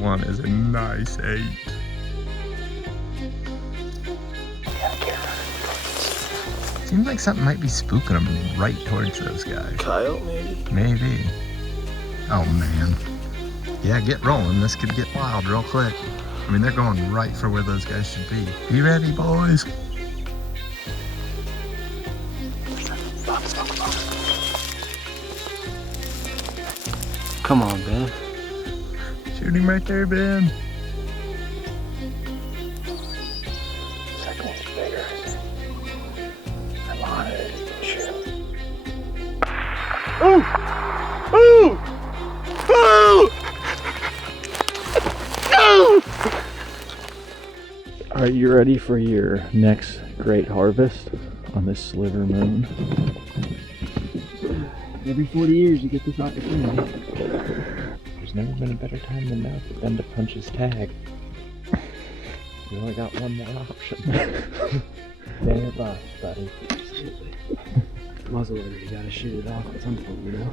one is a nice 8. Seems like something might be spooking them right towards those guys. Coyote, maybe? Maybe. Oh, man. Yeah, get rolling. This could get wild real quick. I mean, they're going right for where those guys should be. You ready, boys? Come on, Ben. Shoot him right there, Ben. Second one's bigger. I'm on it. Shoot. Ooh! Ooh! Ooh! No! Are you ready for your next great harvest on this sliver moon? Every 40 years you get this opportunity. There's never been a better time than now for Ben to punch his tag. We only got one more option. Day or bust, buddy. Absolutely. Muzzleloader, you gotta shoot it off at some point, you know?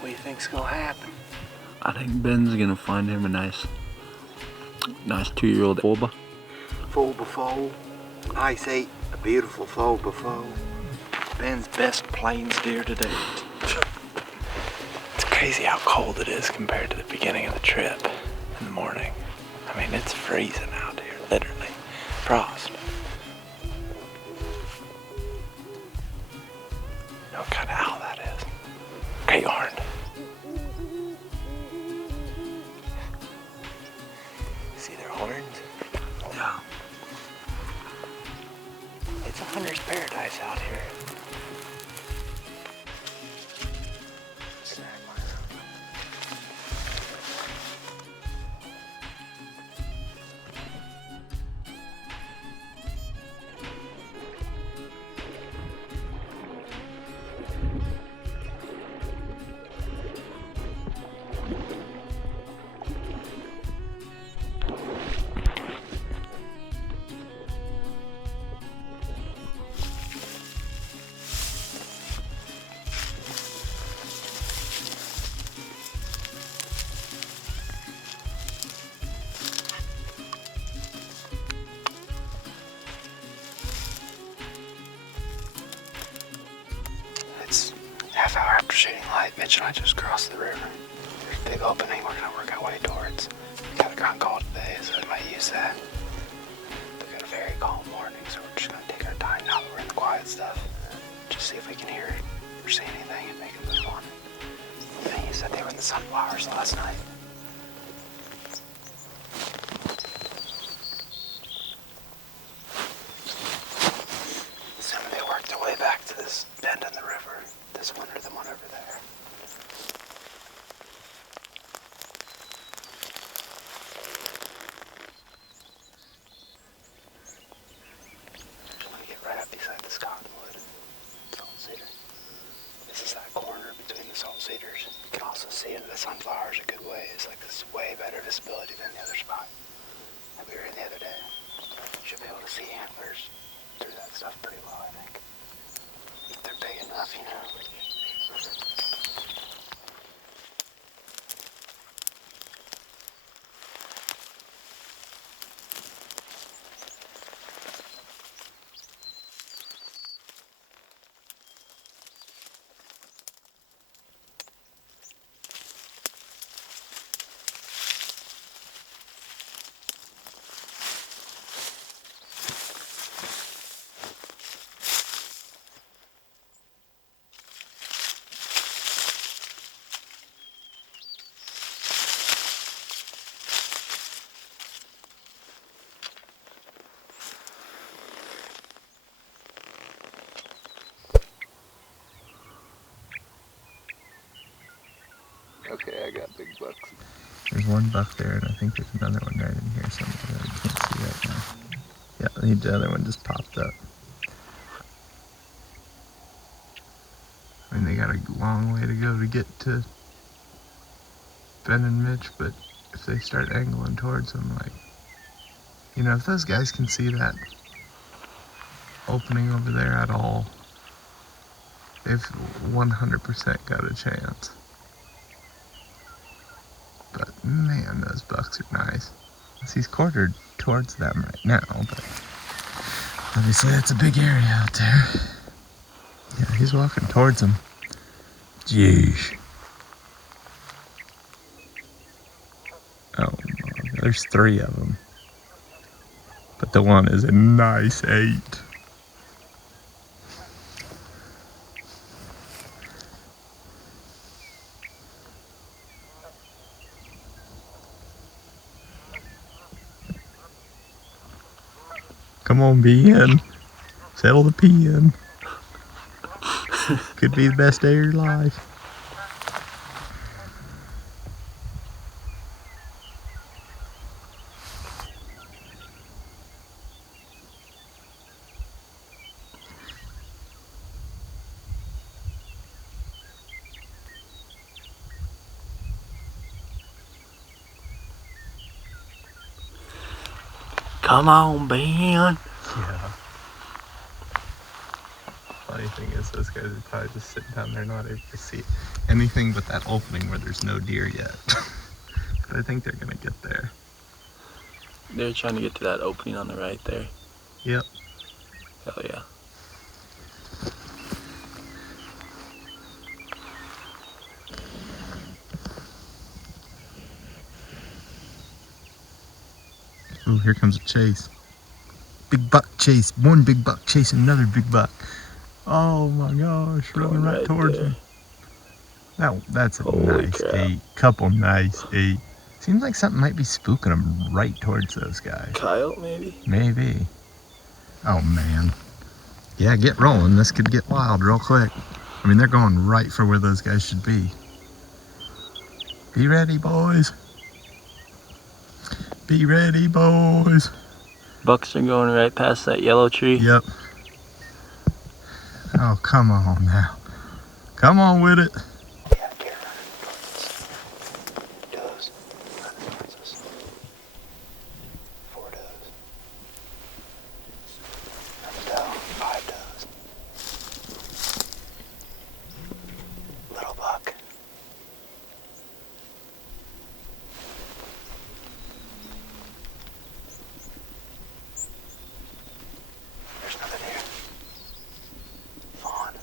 What do you think's gonna happen? I think Ben's gonna find him a nice 2-year-old foal. Foal buffalo. Ice 8, a beautiful foal buffalo. Ben's best plains deer to date. It's crazy how cold it is compared to the beginning of the trip in the morning. I mean, it's freezing out here, literally. Frost. You know what kind of owl that is? Great horned. See their horns? Yeah. It's a hunter's paradise out here. Half hour after shooting light, Mitch and I just crossed the river. There's a big opening we're gonna work our way towards. We got a ground call today, so we might use that. We got a very calm morning, so we're just gonna take our time now that we're in the quiet stuff. Just see if we can hear it or see anything and make a move on it. I think you said they were in the sunflowers last night. Assuming they worked their way back to this bend in the river. This one or the one over there. Just want to get right up beside this cottonwood. Salt cedar. This is that corner between the salt cedars. You can also see into the sunflowers a good ways. Like this is way better visibility than the other spot that we were in the other day. You should be able to see antlers through that stuff pretty well, I think. If they're big enough, you know. Okay, I got big bucks. There's one buck there, and I think there's another one right in here somewhere that I can't see right now. Yeah, the other one just popped up. got a long way to go to get to Ben and Mitch, but if they start angling towards them, like, you know, if those guys can see that opening over there at all, they've 100% got a chance. But man, those bucks are nice. He's quartered towards them right now, but obviously that's a big area out there. Yeah, he's walking towards them. Jeez. Oh, there's 3 of them. But the one is a nice 8. Come on, be in. Settle the pee in. Could be the best day of your life. Come on, Ben. Yeah. Funny thing is, those guys are probably just sitting down there not able to see anything but that opening where there's no deer yet. But I think they're gonna get there. They're trying to get to that opening on the right there. Yep. Hell yeah. Oh, here comes a chase. Big buck chase. One big buck chasing another big buck. Oh my gosh, running right towards me. That's a Holy nice crap. 8. Couple nice 8. Seems like something might be spooking them right towards those guys. Coyote, maybe? Maybe. Oh man. Yeah, get rolling. This could get wild real quick. I mean, they're going right for where those guys should be. Be ready, boys. Be ready, boys. Bucks are going right past that yellow tree. Yep. Oh, come on now. Come on with it. Yeah, deer running towards us. Does running towards us. 4 does. Another doe. 5 does. Little buck. There's another deer. Fawn.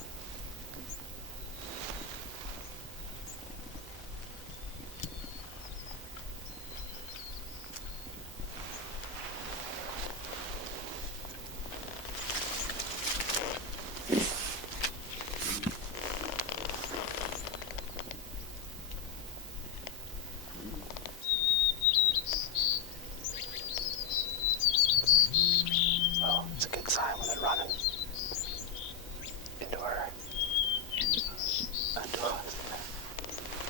Well, it's a good sign when they're running into us.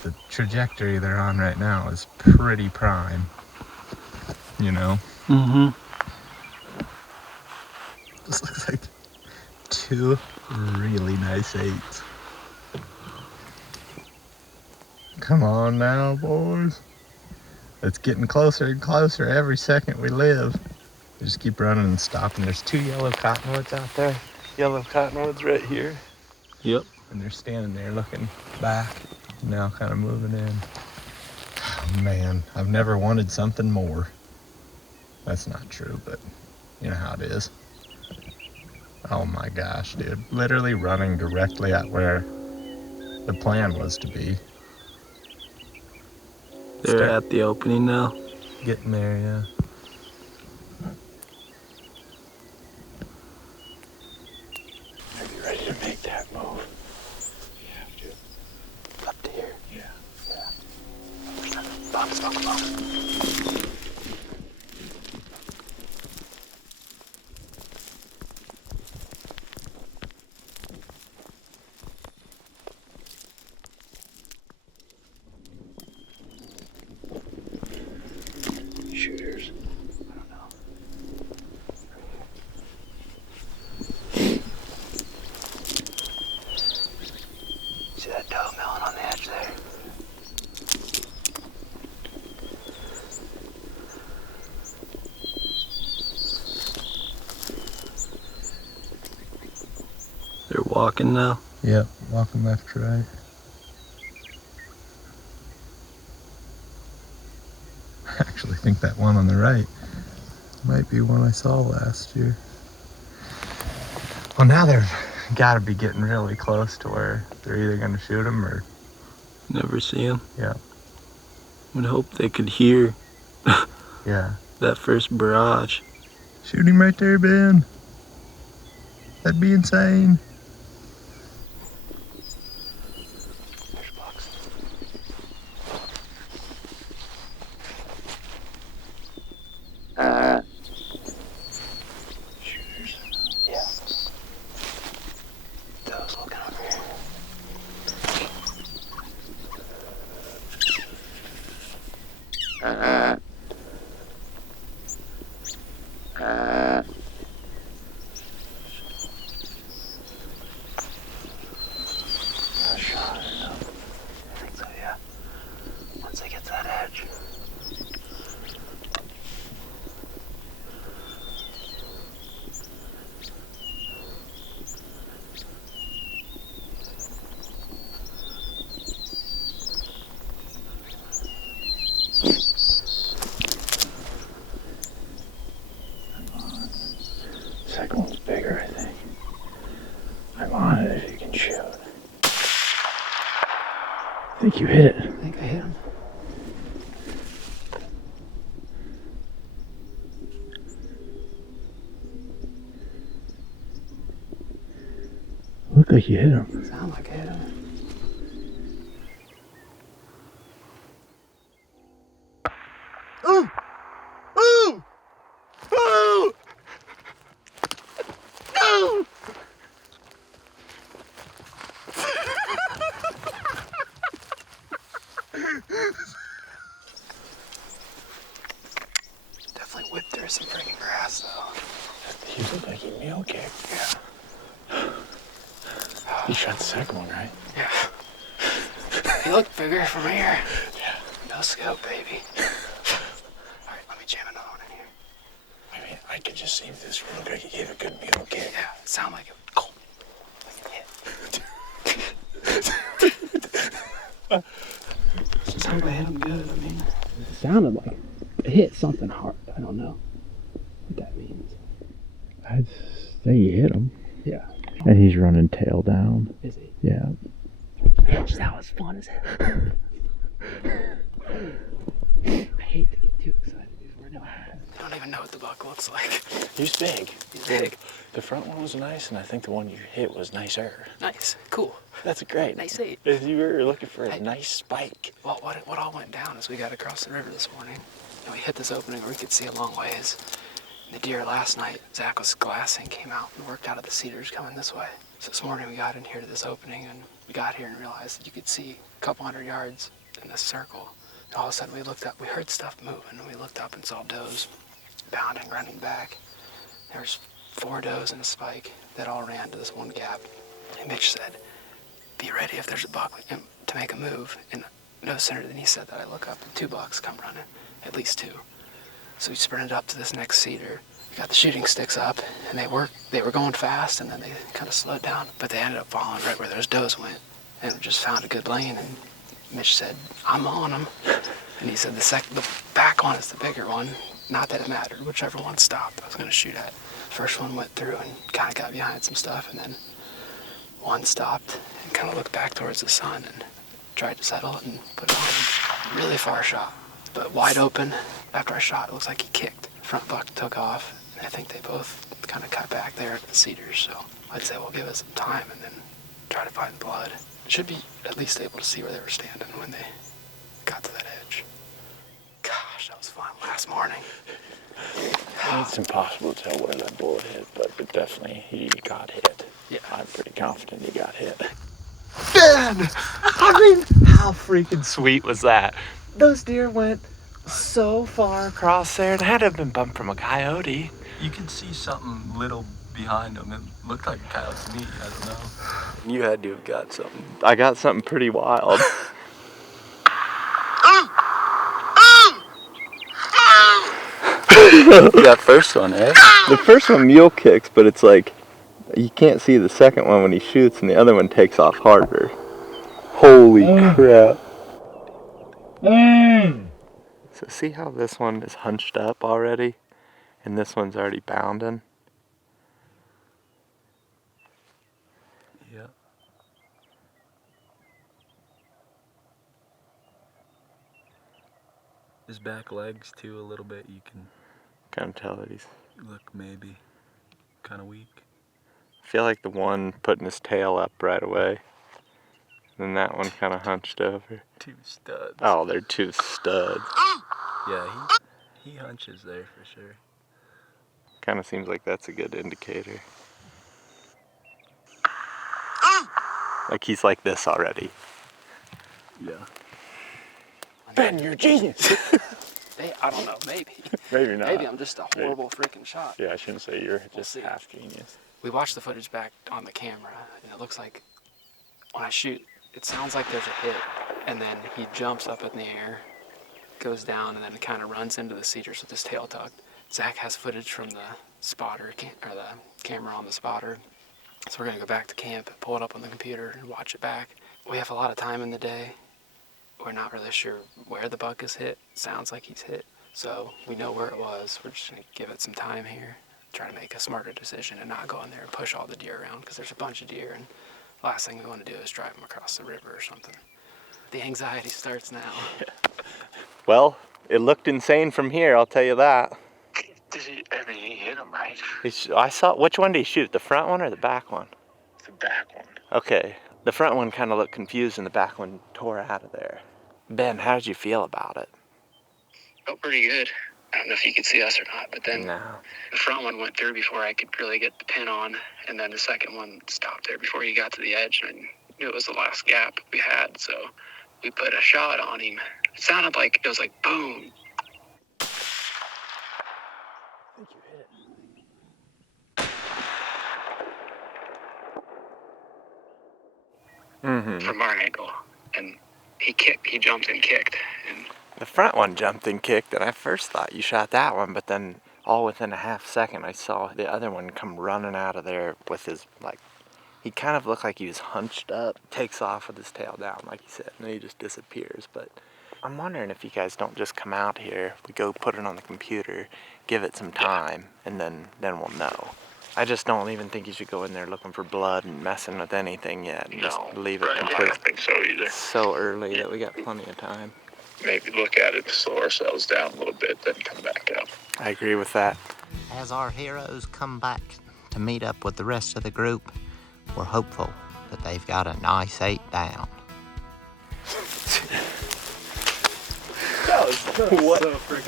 The trajectory they're on right now is pretty prime. You know? Mm-hmm. This looks like 2 really nice 8s. Come on now, boys. It's getting closer and closer every second we live. We just keep running and stopping. There's 2 yellow cottonwoods out there. Yellow cottonwoods right here. Yep. And they're standing there looking back, now kind of moving in. Oh man, I've never wanted something more. That's not true, but you know how it is. Oh my gosh, dude. Literally running directly at where the plan was to be. They're at the opening now. Getting there, yeah. Are you ready to make that move? You have to. Up to here. Yeah. Box. Shooters. walking now? Yep, walking left to right. I actually think that one on the right might be one I saw last year. Well, now they've got to be getting really close to where they're either going to shoot him or... Never see him. Yeah. Would hope they could hear Yeah. that first barrage. Shoot him right there, Ben. That'd be insane. There's bucks. Shooters. Yeah. Those looking over here. A shot or something. I think so, yeah. Once they get to that edge. Second one's bigger, I think. I'm on it if you can shoot. I think you hit it. I think I hit him. Looked like you hit him. Sound like I hit him. Ooh! Ooh! Ooh! Ooh! Definitely whipped through some freaking grass, though. He looked like he mule kicked. Yeah. You shot the second one, right? Yeah. He looked bigger from here. Yeah. No scope, baby. Alright, let me jam another one in here. I mean, I could just see this looked like he gave a good mule kick. Yeah, it sounded like it. Cool. Like it sounded like I hit him good. I mean, it sounded like it hit something hard. I don't know what that means. I'd say you hit him. Yeah. And he's running tail down. Is he? Yeah. That was fun as hell. I hate to get too excited before I know. I don't even know what the buck looks like. He's big. He's big. The front one was nice, and I think the one you hit was nicer. Nice. Cool. That's great. Nice eight. If you were looking for a nice spike. Well, what all went down is we got across the river this morning, and we hit this opening where we could see a long ways. And the deer last night, Zach was glassing, came out and worked out of the cedars coming this way. So this morning we got in here to this opening, and we got here and realized that you could see a couple hundred yards in this circle. And all of a sudden we looked up, we heard stuff moving, and we looked up and saw does bounding, running back. There's 4 does and a spike that all ran to this one gap. And Mitch said, be ready if there's a buck to make a move. And no sooner than he said that, I look up and 2 bucks come running, at least 2. So we sprinted up to this next cedar. We got the shooting sticks up, and they were going fast, and then they kind of slowed down. But they ended up following right where those does went, and just found a good lane. And Mitch said, "I'm on them." And he said the back one is the bigger one. Not that it mattered, whichever one stopped, I was going to shoot at. First one went through and kind of got behind some stuff, and then one stopped and kind of looked back towards the sun and tried to settle it and put it on. Really far shot, but wide open. After I shot, it looks like he kicked. Front buck took off, and I think they both kind of cut back there at the cedars, so I'd say we'll give it some time and then try to find blood. Should be at least able to see where they were standing when they got to that edge. Gosh, that was fun last morning. It's impossible to tell where that bullet hit, but definitely he got hit. Yeah. I'm pretty confident he got hit. Ben! I mean, how freaking sweet was that? Those deer went so far across there. It had to have been bumped from a coyote. You could see something little behind them. It looked like a coyote to me. I don't know. You had to have got something. I got something pretty wild. That first one, eh? The first one mule kicks, but it's like You can't see the second one when he shoots, and the other one takes off harder. Holy crap. So see how this one is hunched up already? And this one's already bounding? Yeah. His back legs too a little bit, you can Kind of tell that he's... look maybe kind of weak. I feel like the one putting his tail up right away. Then that one kind of hunched over. Two studs. Oh, they're two studs. Yeah, he hunches there for sure. Kind of seems like that's a good indicator. Like he's like this already. Yeah. Ben, you're a genius. I don't know, maybe. Maybe not. Maybe I'm just a horrible freaking shot. Yeah, I shouldn't say you're just see. half genius. We watched the footage back on the camera, and it looks like when I shoot, it sounds like there's a hit, and then he jumps up in the air, goes down, and then kind of runs into the cedars with his tail tucked. Zach has footage from the spotter, or the camera on the spotter, so we're gonna go back to camp, pull it up on the computer, and watch it back. We have a lot of time in the day. We're not really sure where the buck is hit. It sounds like he's hit, so we know where it was. We're just gonna give it some time here, try to make a smarter decision and not go in there and push all the deer around, because there's a bunch of deer, and last thing we want to do is drive them across the river or something. The anxiety starts now. Well, it looked insane from here, I'll tell you that. He hit him, right? I saw, which one did he shoot? The front one or the back one? The back one. Okay, the front one kind of looked confused and the back one tore out of there. Ben, how did you feel about it? Felt pretty good. I don't know if you could see us or not, but then No. the front one went through before I could really get the pin on, and then the second one stopped there before he got to the edge, and I knew it was the last gap we had, so we put a shot on him. It sounded like, it was like boom. I think you hit it. Mm-hmm. From our angle, and he jumped and kicked, and The front one jumped and kicked, and I first thought you shot that one, but then all within a half second I saw the other one come running out of there with his, like, he kind of looked like he was hunched up, takes off with his tail down, like you said, and then he just disappears. But I'm wondering if you guys don't just come out here, we go put it on the computer, give it some time, and then we'll know. I just don't even think you should go in there looking for blood and messing with anything yet, and just leave it I until don't think so either. it's so early that we got plenty of time. Maybe look at it to slow ourselves down a little bit, then come back up. I agree with that. As our heroes come back to meet up with the rest of the group, we're hopeful that they've got a nice 8 down.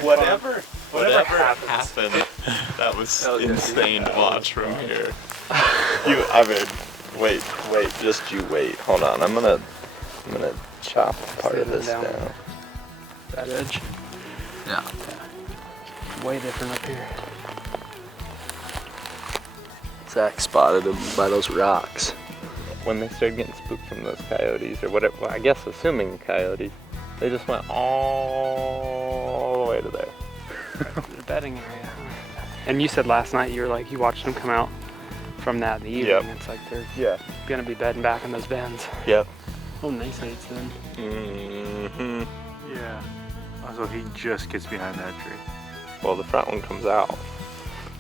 Whatever happened, that was insane to watch from here. Wait, just you wait. Hold on, I'm gonna chop part of this down. that edge. Yeah. Way different up here. Zach spotted him by those rocks. When they started getting spooked from those coyotes, or whatever, well, I guess assuming coyotes, they just went all the way to there. The bedding area. And you said last night you watched them come out from that in the evening. Yep. It's like they're Yeah. gonna be bedding back in those bends. Yep. Oh, nice heights then. Mm-hmm. Yeah. So he just gets behind that tree. Well, the front one comes out.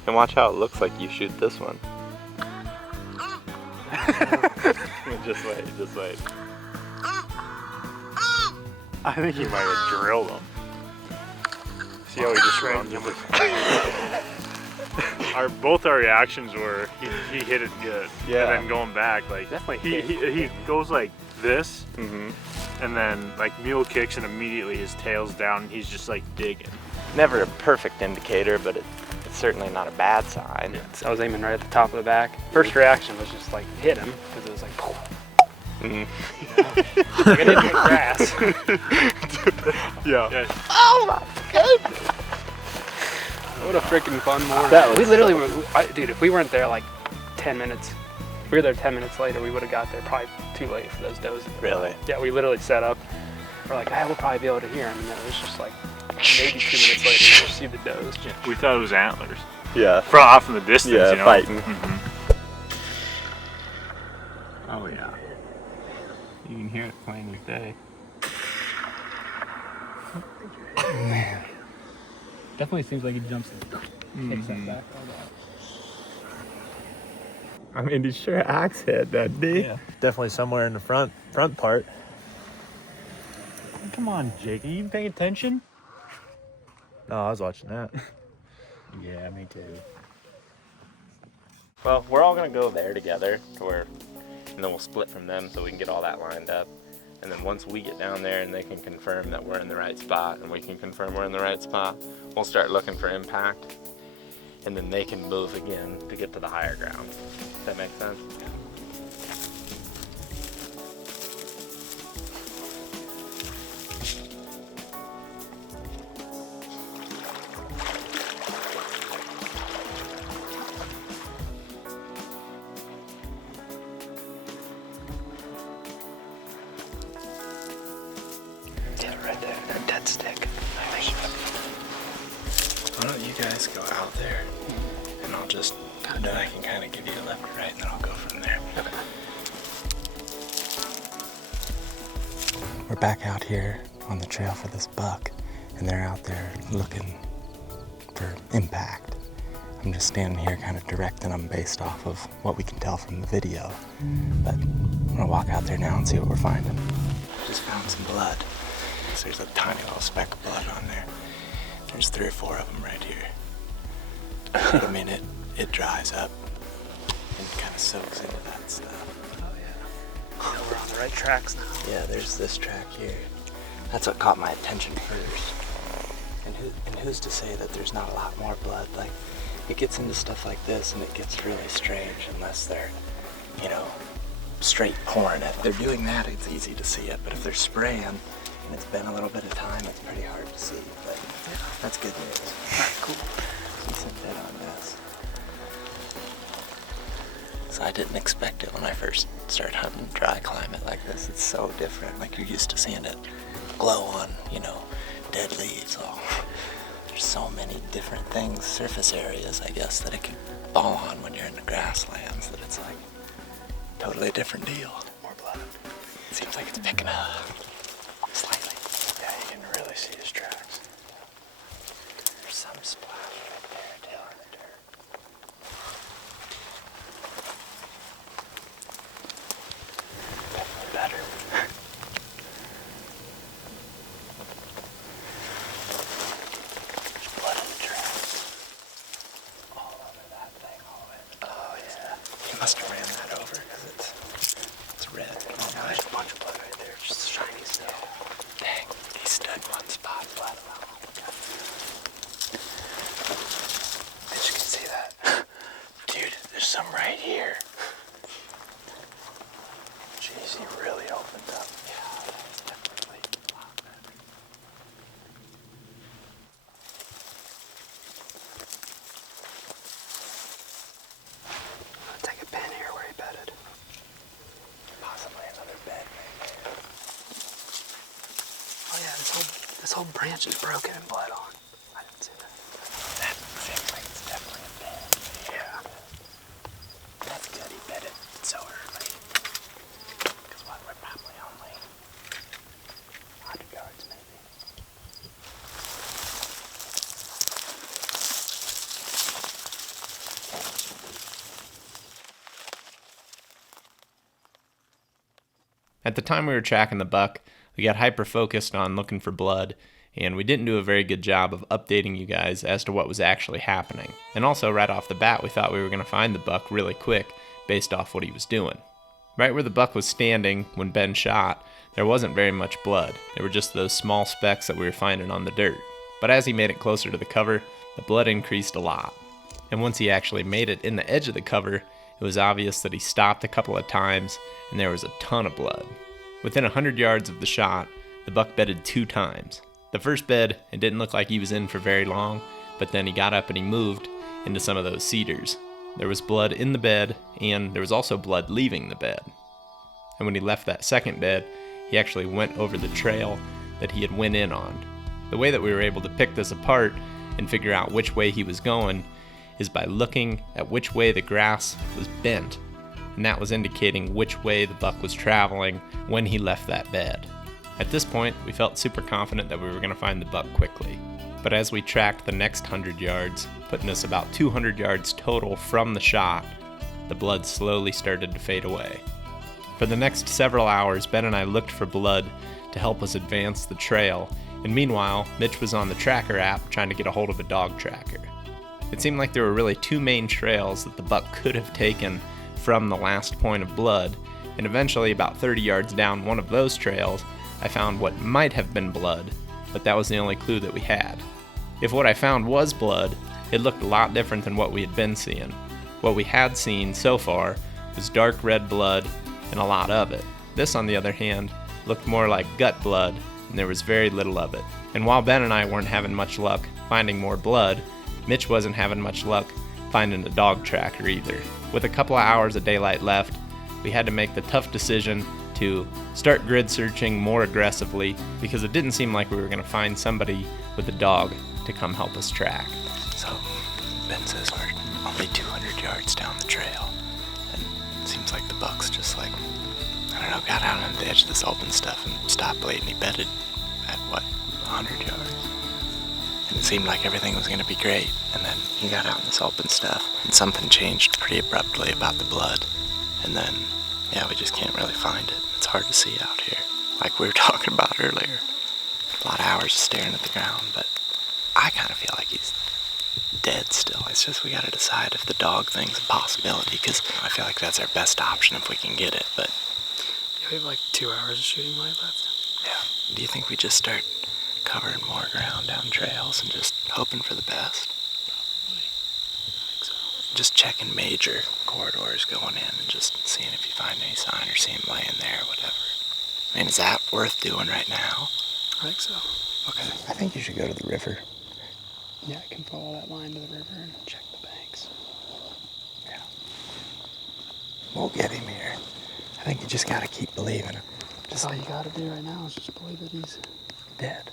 And watch how it looks like you shoot this one. Just wait. I think he might have drilled him. See how he just runs into both our reactions were he hit it good. Yeah. And then going back, like Definitely he goes like this, Mm-hmm. and then like mule kicks, and immediately his tail's down and he's just like digging. Never a perfect indicator, but it's certainly not a bad sign. So I was aiming right at the top of the back. First reaction was just like hit him, because it was like, poof. Mm. Like I didn't hit grass. Yeah. Oh my goodness! What a freaking fun morning. That was we literally were, dude, if we weren't there like 10 minutes, if we were there 10 minutes later, we would have got there probably too late for those does. Really? Yeah, we literally set up. We're like, we'll probably be able to hear him. And then it was just like maybe 2 minutes later, you just see the does. We thought it was antlers. Yeah. Off in the distance, Yeah, you know. fighting. Mm-hmm. hear it plain as day. Man. Definitely seems like he jumps and takes that back all that. I mean, he sure axe head that day. Yeah, definitely somewhere in the front part. Come on, Jake. Are you even paying attention? No, I was watching that. Yeah, me too. Well, we're all gonna go there together and then we'll split from them so we can get all that lined up. And then once we get down there and they can confirm that we're in the right spot and we can confirm we're in the right spot, we'll start looking for impact. And then they can move again to get to the higher ground. Does that make sense? Yeah, right there, that dead stick. Why don't you guys go out there and I'll just, then I can kind of give you a left or right and then I'll go from there. Okay. We're back out here on the trail for this buck, and they're out there looking for impact. I'm just standing here kind of directing them based off of what we can tell from the video. But I'm gonna walk out there now and see what we're finding. Just found some blood. So there's a tiny little speck of blood on there. There's 3 or 4 of them right here. But I mean, it dries up and kind of soaks into that stuff. Oh yeah. We're on the right tracks now. Yeah, there's this track here. That's what caught my attention first. And who's to say that there's not a lot more blood? Like, it gets into stuff like this and it gets really strange unless they're, you know, straight pouring it. If they're doing that, it's easy to see it. But if they're spraying and it's been a little bit of time, it's pretty hard to see. But yeah, that's good news. All right, cool. Decent bit on this. So I didn't expect it when I first started hunting dry climate like this. It's so different. Like, you're used to seeing it glow on, you know, dead leaves. Oh, there's so many different things, surface areas, I guess, that it can fall on when you're in the grasslands, that it's like a totally different deal. More blood. It seems like it's picking up slightly. Yeah, you can really see his tracks. There's some splash right there, tail in the dirt. Definitely better. There's blood in the tracks. All over that thing, all the way. Oh yeah. He must have ran that over because it's red. Oh, no, there's a bunch of blood right there. Just shiny stuff. Dang, he stood one spot, blood around. Mitch, you can see that. Dude, there's some right here. Jeez, he really opened up. Yeah, that's definitely a lot better. I'll take a pin here where he bedded. Possibly another bed right there. Oh yeah, this whole branch is broken and blood on. I didn't see that. That seems like it's definitely a bed. Yeah. That's good, he bedded so early. Because what, we're probably only 100 yards maybe. At the time we were tracking the buck, we got hyper-focused on looking for blood, and we didn't do a very good job of updating you guys as to what was actually happening. And also, right off the bat, we thought we were going to find the buck really quick based off what he was doing. Right where the buck was standing when Ben shot, there wasn't very much blood. There were just those small specks that we were finding on the dirt. But as he made it closer to the cover, the blood increased a lot. And once he actually made it in the edge of the cover, it was obvious that he stopped a couple of times and there was a ton of blood. Within 100 yards of the shot, the buck bedded 2 times. The first bed, it didn't look like he was in for very long, but then he got up and he moved into some of those cedars. There was blood in the bed, and there was also blood leaving the bed. And when he left that second bed, he actually went over the trail that he had went in on. The way that we were able to pick this apart and figure out which way he was going is by looking at which way the grass was bent. and that was indicating which way the buck was traveling when he left that bed. At this point, we felt super confident that we were going to find the buck quickly. But as we tracked the next 100 yards, putting us about 200 yards total from the shot, the blood slowly started to fade away. For the next several hours, Ben and I looked for blood to help us advance the trail, and meanwhile, Mitch was on the tracker app trying to get a hold of a dog tracker. It seemed like there were really two main trails that the buck could have taken from the last point of blood, and eventually about 30 yards down one of those trails, I found what might have been blood, but that was the only clue that we had. If what I found was blood, it looked a lot different than what we had been seeing. What we had seen so far was dark red blood and a lot of it. This, on the other hand, looked more like gut blood, and there was very little of it. And while Ben and I weren't having much luck finding more blood, Mitch wasn't having much luck finding a dog tracker either. With a couple of hours of daylight left, we had to make the tough decision to start grid searching more aggressively because it didn't seem like we were going to find somebody with a dog to come help us track. So, Ben says we're only 200 yards down the trail, and it seems like the buck's just like, I don't know, got out on the edge of this open stuff and stopped late, and he bedded at, 100 yards? And it seemed like everything was going to be great, and then he got out in this open stuff, and something changed pretty abruptly about the blood, and then, yeah, we just can't really find it. It's hard to see out here, like we were talking about earlier. A lot of hours staring at the ground, but I kind of feel like he's dead still. It's just we gotta decide if the dog thing's a possibility, because I feel like that's our best option if we can get it, but... Yeah, we have like 2 hours of shooting light left. Yeah. Do you think we just start covering more ground down trails and just hoping for the best? Probably. I think so. Just checking major corridors going in and just seeing if you find any sign or see him laying there or whatever. I mean, is that worth doing right now? I think so. Okay. I think you should go to the river. Yeah, I can follow that line to the river and check the banks. Yeah. We'll get him here. I think you just gotta keep believing. That's all you gotta do right now is just believe that he's Dead.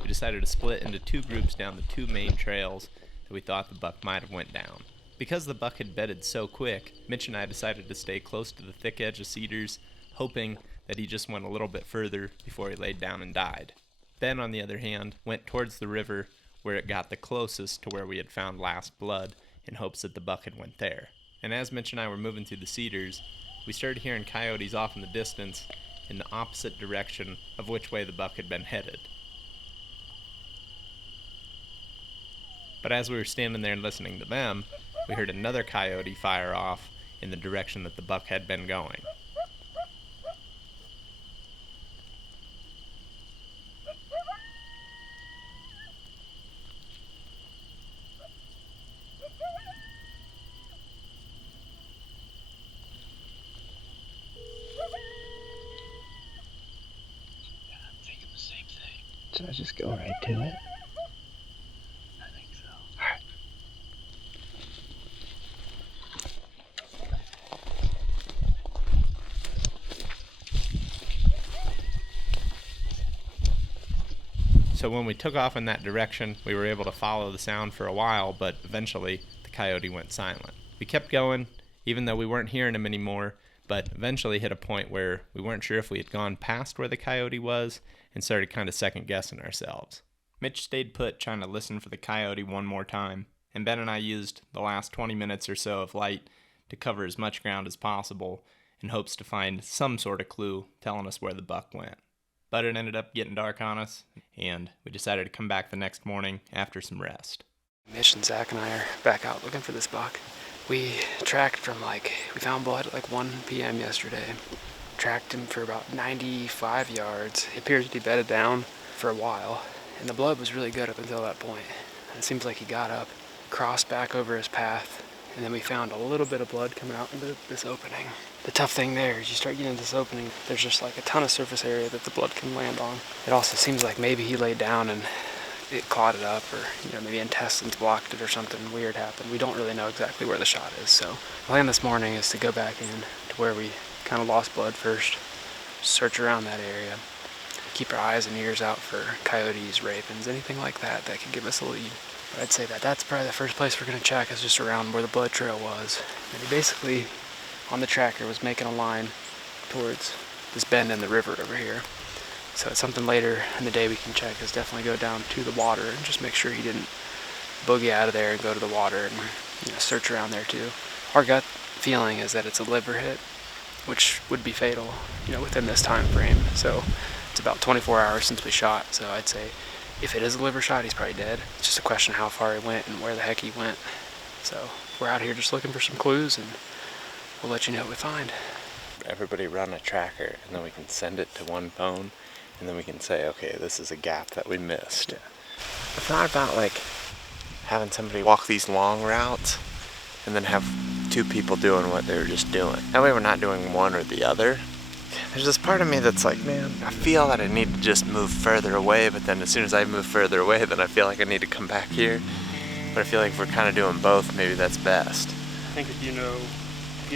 We decided to split into two groups down the two main trails that we thought the buck might have went down. Because the buck had bedded so quick, Mitch and I decided to stay close to the thick edge of cedars, hoping that he just went a little bit further before he laid down and died. Ben, on the other hand, went towards the river where it got the closest to where we had found last blood in hopes that the buck had went there. And as Mitch and I were moving through the cedars, we started hearing coyotes off in the distance in the opposite direction of which way the buck had been headed. But as we were standing there and listening to them, we heard another coyote fire off in the direction that the buck had been going. Should I just go right to it? I think so. Alright. So when we took off in that direction, we were able to follow the sound for a while, but eventually the coyote went silent. We kept going, even though we weren't hearing him anymore, but eventually hit a point where we weren't sure if we had gone past where the coyote was and started kind of second-guessing ourselves. Mitch stayed put trying to listen for the coyote one more time, and Ben and I used the last 20 minutes or so of light to cover as much ground as possible in hopes to find some sort of clue telling us where the buck went. But it ended up getting dark on us, and we decided to come back the next morning after some rest. Mitch and Zach and I are back out looking for this buck. We tracked from we found blood at 1 p.m. yesterday. Tracked him for about 95 yards. It appears that he bedded down for a while, and the blood was really good up until that point. And it seems like he got up, crossed back over his path, and then we found a little bit of blood coming out into this opening. The tough thing there is you start getting into this opening, there's just a ton of surface area that the blood can land on. It also seems like maybe he laid down and it clotted up, or maybe intestines blocked it or something weird happened. We don't really know exactly where the shot is, so the plan this morning is to go back in to where we kind of lost blood first, search around that area, keep our eyes and ears out for coyotes, ravens, anything like that that could give us a lead. But I'd say that's probably the first place we're gonna check, is just around where the blood trail was. And he basically, on the tracker, was making a line towards this bend in the river over here. So it's something later in the day we can check, is definitely go down to the water and just make sure he didn't boogie out of there and go to the water, and search around there too. Our gut feeling is that it's a liver hit, which would be fatal, within this time frame. So it's about 24 hours since we shot. So I'd say if it is a liver shot, he's probably dead. It's just a question of how far he went and where the heck he went. So we're out here just looking for some clues, and we'll let you know what we find. Everybody run a tracker, and then we can send it to one phone, and then we can say, okay, this is a gap that we missed. Yeah. I've thought about having somebody walk these long routes and then have two people doing what they were just doing. That way we're not doing one or the other. There's this part of me that's like, man, I feel that I need to just move further away, but then as soon as I move further away, then I feel like I need to come back here. But I feel like if we're kind of doing both, maybe that's best. I think if you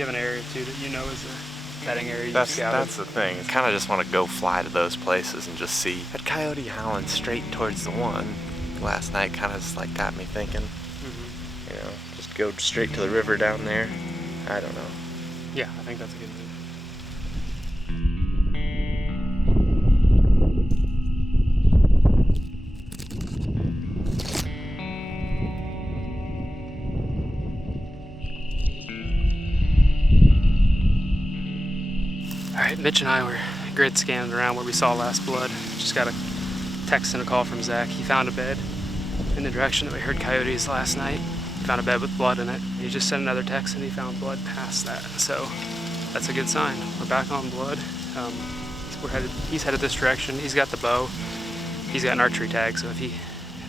have an area too that is a bedding area, That's the thing. I kind of just want to go fly to those places and just see. That coyote howling straight towards the one last night kind of just got me thinking. Just go straight to the river down there. I don't know. Yeah, I think that's a good move. Alright, Mitch and I were grid scanning around where we saw last blood. Just got a text and a call from Zach. He found a bed in the direction that we heard coyotes last night. He found a bed with blood in it. He just sent another text and he found blood past that. So that's a good sign. We're back on blood. He's headed this direction. He's got the bow. He's got an archery tag, so if he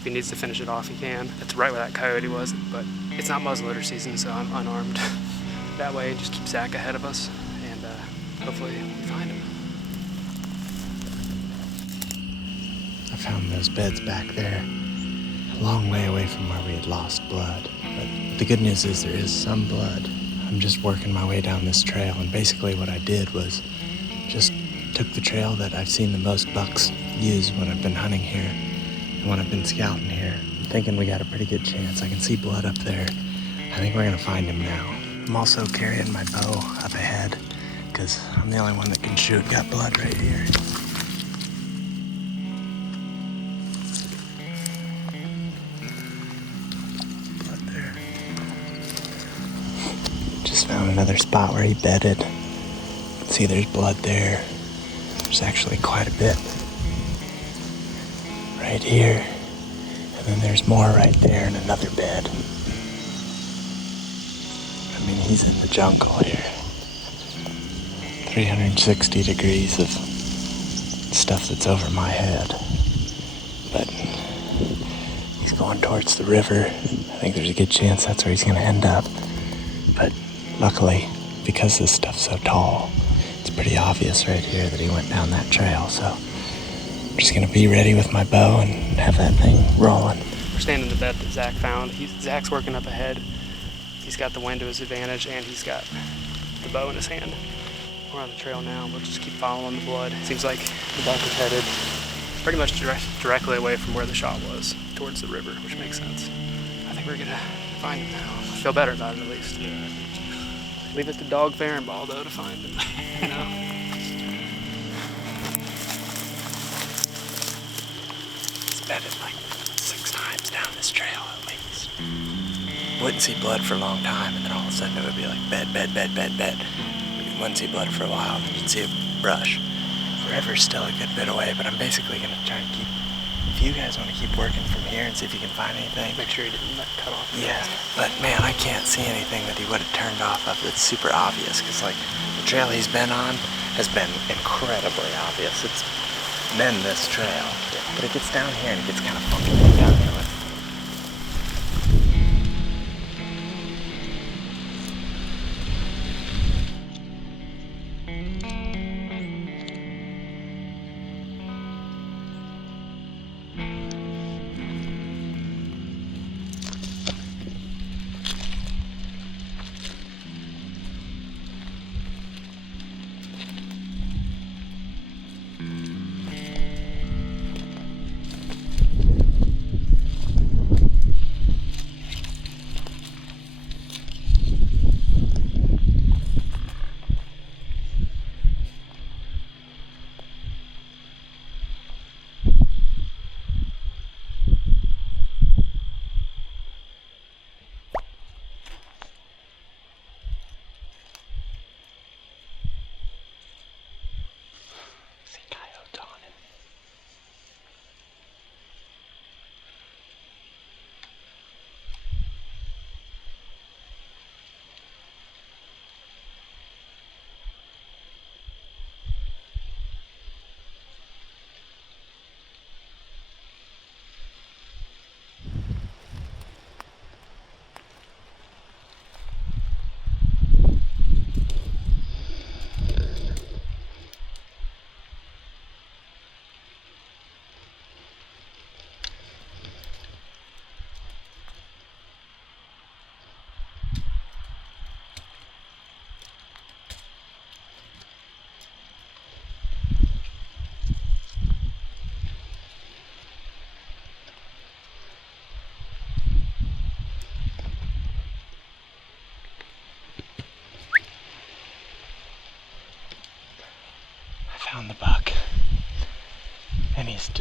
needs to finish it off, he can. That's right where that coyote was, but it's not muzzleloader season, so I'm unarmed. That way, just keep Zach ahead of us, and hopefully we find him. I found those beds back there, a long way away from where we had lost blood. But the good news is there is some blood. I'm just working my way down this trail, and basically what I did was just took the trail that I've seen the most bucks use when I've been hunting here and when I've been scouting here. I'm thinking we got a pretty good chance. I can see blood up there. I think we're gonna find him now. I'm also carrying my bow up ahead because I'm the only one that can shoot. Got blood right here. Blood there. Just found another spot where he bedded. See, there's blood there. There's actually quite a bit right here. And then there's more right there in another bed. I mean, he's in the jungle here. 360 degrees of stuff that's over my head. But he's going towards the river. I think there's a good chance that's where he's going to end up. But luckily, because this stuff's so tall, it's pretty obvious right here that he went down that trail. So I'm just going to be ready with my bow and have that thing rolling. We're standing in the bed that Zach found. Zach's working up ahead. He's got the wind to his advantage, and he's got the bow in his hand. We're on the trail now. We'll just keep following the blood. Seems like the buck is headed pretty much directly away from where the shot was, towards the river, which makes sense. I think we're gonna find him now. I feel better about it, at least. Leave it to Dog Farrenball, though, to find him. It's bedded like 6 times down this trail at least. Wouldn't see blood for a long time, and then all of a sudden it would be like bed. You wouldn't see blood for a while, then you'd see a brush. The river's still a good bit away, but I'm basically gonna try and keep. If you guys want to keep working from here and see if you can find anything. Make sure he didn't cut off. Yeah, but man, I can't see anything that he would have turned off of that's super obvious, because the trail he's been on has been incredibly obvious. It's been this trail, but it gets down here and it gets kind of funky down here.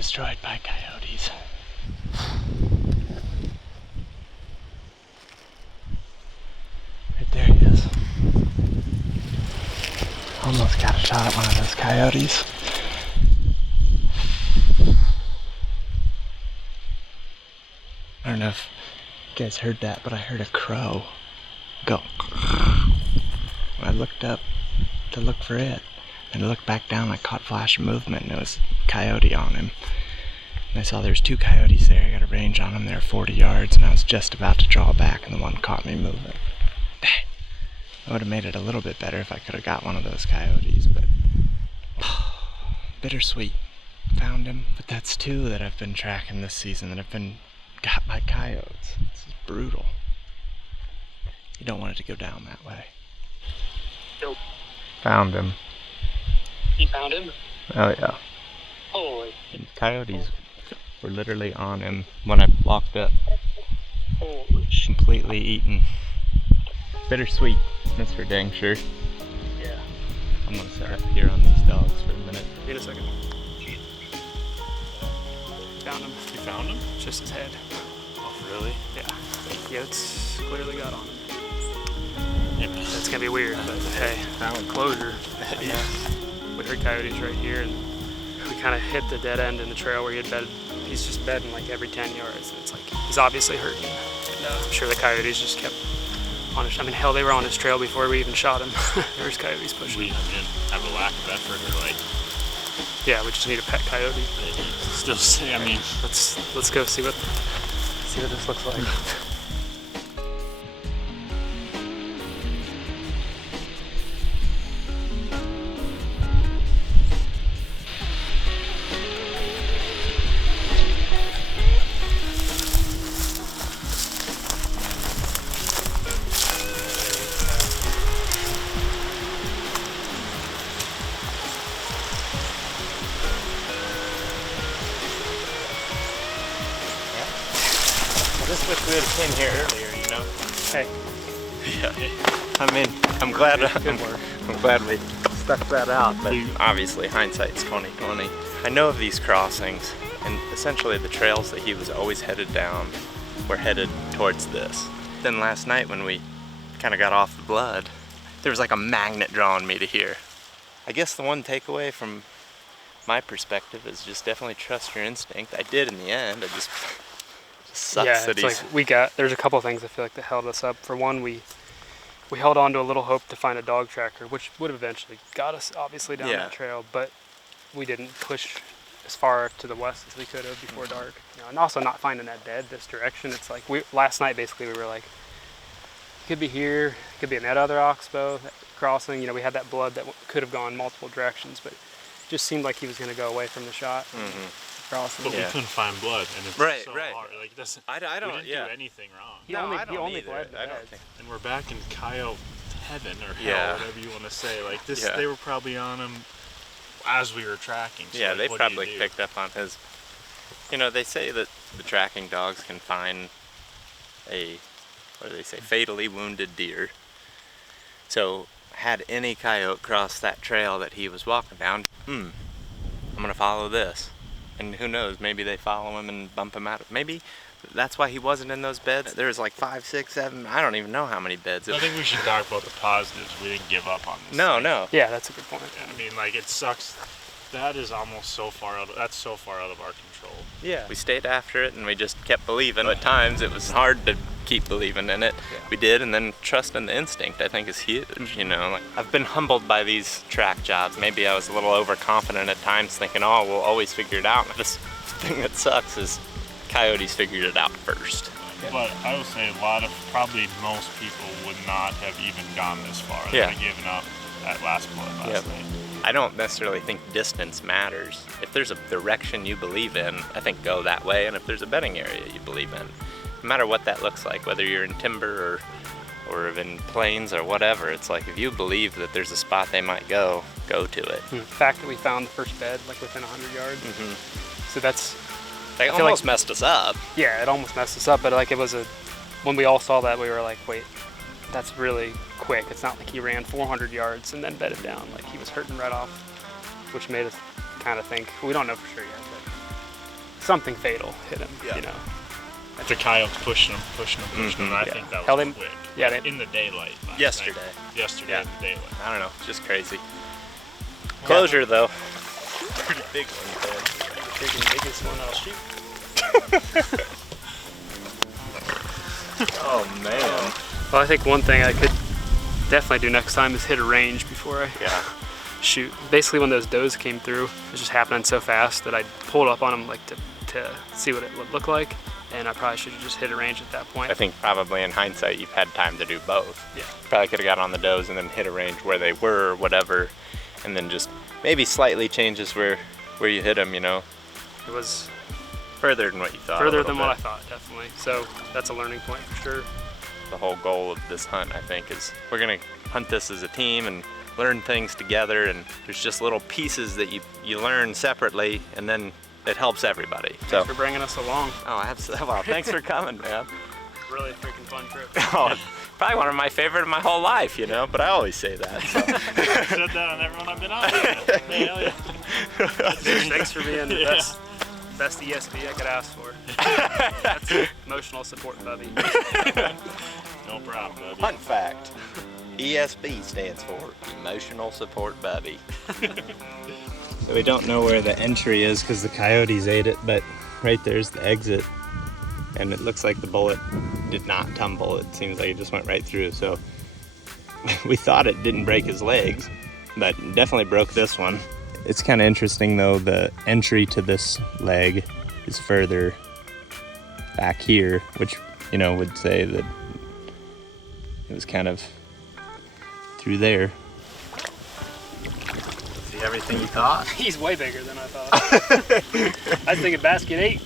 destroyed by coyotes. Right there he is. Almost got a shot at one of those coyotes. I don't know if you guys heard that, but I heard a crow go. When I looked up to look for it, and I looked back down, I caught flash of movement, and it was a coyote on him. And I saw there was 2 coyotes there. I got a range on them. They were 40 yards, and I was just about to draw back, and the one caught me moving. Dang. I would have made it a little bit better if I could have got one of those coyotes, but bittersweet. Found him, but that's 2 that I've been tracking this season that have been got by coyotes. This is brutal. You don't want it to go down that way. Nope. Found him. You found him? Oh yeah. Holy. These coyotes were literally on him when I walked up. Holy shit. Completely eaten. Bittersweet, that's for dang sure. Yeah. I'm gonna set up here on these dogs for a minute. In a second. Found him. You found him? Just his head. Oh, really? Yeah. Yeah, it's clearly got on him. That's gonna be weird, but hey, found closure. Yeah. We heard coyotes right here, and we kind of hit the dead end in the trail where he had bedded. He's just bedding like every 10 yards. And it's like he's obviously hurting. And I'm sure the coyotes just kept on his. I mean, hell, they were on his trail before we even shot him. There was coyotes pushing. We didn't have a lack of effort, or like. Yeah, we just need a pet coyote. Still say, I mean. Let's go see what this looks like. Just wish we would have came here earlier, you know? Hey. Yeah. I mean, I'm glad we stuck that out, but obviously hindsight's 20/20. I know of these crossings, and essentially the trails that he was always headed down were headed towards this. Then last night when we kind of got off the blood, there was like a magnet drawing me to here. I guess the one takeaway from my perspective is just definitely trust your instinct. I did in the end. It just sucks Yeah, that it's like there's a couple things I feel like that held us up. For one, we held on to a little hope to find a dog tracker, which would have eventually got us obviously down that trail, but we didn't push as far to the west as we could have before dark. You know, and also not finding that bed this direction. It's like last night basically we were like, it could be here, it could be in that other oxbow crossing. You know, we had that blood that could have gone multiple directions, but it just seemed like he was going to go away from the shot. Crossing. But we couldn't find blood, and it's Right, so right. hard. Like, it doesn't, I don't, we didn't do anything wrong. He only bled the beds. And we're back in coyote heaven, or hell, Yeah. whatever you want to say. Like this, Yeah. they were probably on him as we were tracking. So Yeah, like, they what probably do you do? picked up on his. You know, they say that the tracking dogs can find fatally wounded deer. So, had any coyote cross that trail that he was walking down, I'm gonna follow this. And who knows, maybe they follow him and bump him out. Maybe that's why he wasn't in those beds. There's like 5, 6, 7, I don't even know how many beds. I think we should talk about the positives. We didn't give up on this. No, thing. no. Yeah, that's a good point. I mean, like, it sucks. That is almost so far out. That's so far out of our control. Yeah. We stayed after it and we just kept believing. At times it was hard to keep believing in it. Yeah. We did, and then trust in the instinct I think is huge, you know. Like, I've been humbled by these track jobs. Maybe I was a little overconfident at times thinking, oh, we'll always figure it out. This thing that sucks is coyotes figured it out first. But I would say probably most people would not have even gone this far. They would have given up at last blood last night. I don't necessarily think distance matters. If there's a direction you believe in, I think go that way. And if there's a bedding area you believe in, no matter what that looks like, whether you're in timber or in plains or whatever, it's like if you believe that there's a spot they might go to it. The fact that we found the first bed like within 100 yards. So that's... They almost messed us up. Yeah, it almost messed us up, but like when we all saw that, we were like, wait, that's really quick. It's not like he ran 400 yards and then bedded down. Like he was hurting right off, which made us kind of think, we don't know for sure yet, but something fatal hit him. Yeah. You know. The coyotes pushing them. I think that Hell, was quick. Yeah, in the daylight. Yesterday. Yesterday in the daylight. I don't know, just crazy. Closure though. Pretty big one, man. Biggest one I'll shoot. Oh man. Well, I think one thing I could definitely do next time is hit a range before I shoot. Basically, when those does came through, it was just happening so fast that I pulled up on them like to see what it would look like, and I probably should have just hit a range at that point. I think probably in hindsight you've had time to do both. Yeah. Probably could have got on the does and then hit a range where they were or whatever, and then just maybe slightly changes where you hit them, you know. It was further than what you thought. further than what I thought, definitely. So that's a learning point for sure. The whole goal of this hunt, I think, is we're gonna hunt this as a team and learn things together, and there's just little pieces that you learn separately, and then it helps everybody. Thanks for bringing us along. Oh, absolutely. Well, thanks for coming, man. Really a freaking fun trip. Oh, probably one of my favorite of my whole life, you know, but I always say that. So. I've said that on everyone I've been on with. Hell yeah. Thanks for being the best ESP I could ask for. That's emotional support, Bubby. No problem, buddy. Fun fact, ESB stands for Emotional Support Bubby. So we don't know where the entry is because the coyotes ate it, but right there's the exit. And it looks like the bullet did not tumble. It seems like it just went right through. So we thought it didn't break his legs, but it definitely broke this one. It's kind of interesting though, the entry to this leg is further back here, which, you know, would say that it was kind of through there. See everything you thought? He's way bigger than I thought. I was thinking basket 8.